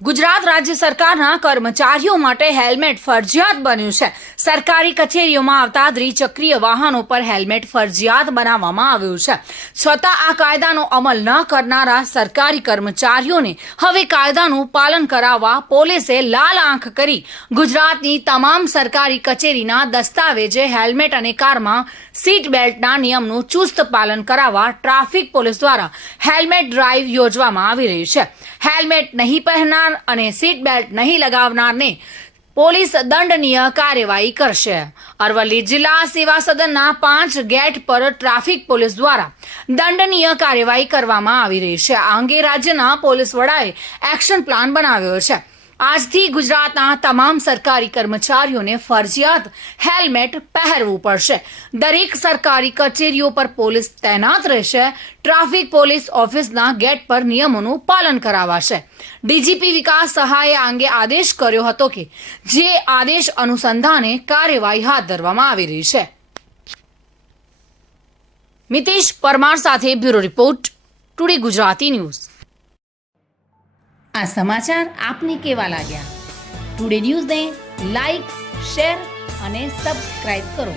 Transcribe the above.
ગુજરાત રાજ્ય સરકારના કર્મચારીઓ માટે હેલ્મેટ ફરજિયાત બન્યું છે। સરકારી કચેરીઓમાં આવતા દ્વિચક્રીય વાહનો પર હેલ્મેટ ફરજિયાત બનાવવામાં આવ્યું છે। છતાં આ કાયદાનો અમલ ન કરનારા સરકારી કર્મચારીઓને હવે કાયદાનું પાલન કરાવવા પોલીસે લાલ આંખ કરી ગુજરાતની તમામ સરકારી કચેરીના દસ્તાવેજે હેલ્મેટ અને કારમાં સીટ બેલ્ટના નિયમનું ચુસ્ત પાલન કરાવવા ટ્રાફિક પોલીસ દ્વારા હેલ્મેટ ડ્રાઈવ યોજવામાં આવી રહી છે। હેલ્મેટ નહીં પહેરનાર અને સીટ બેલ્ટ નહીં લગાવનારને પોલીસ દંડનીય કાર્યવાહી કરશે। અરવલ્લી જિલ્લા સેવા સદનના 5 ગેટ પર ટ્રાફિક પોલીસ દ્વારા દંડનીય કાર્યવાહી કરવામાં આવી રહી છે। આ અંગે રાજ્યના પોલીસ વડાએ એક્શન પ્લાન બનાવ્યો છે। આજથી ગુજરાતના તમામ સરકારી કર્મચારીઓને ફરજિયાત હેલ્મેટ પહેરવું પડશે। દરેક સરકારી કચેરીઓ પર પોલીસ તૈનાત રહેશે। ટ્રાફિક પોલીસ ઓફિસના ગેટ પર નિયમોનું પાલન કરાવાશે। ડીજીપી વિકાસ સહાયે આ અંગે આદેશ કર્યો હતો કે જે આદેશ અનુસંધાને કાર્યવાહી હાથ ધરવામાં આવી રહી છે। મિતેશ પરમાર સાથે bureau report, today Gujarati news. આ સમાચાર આપને કેવા લાગ્યા? ટુડે ન્યૂઝને લાઈક, શેર અને સબસ્ક્રાઇબ કરો।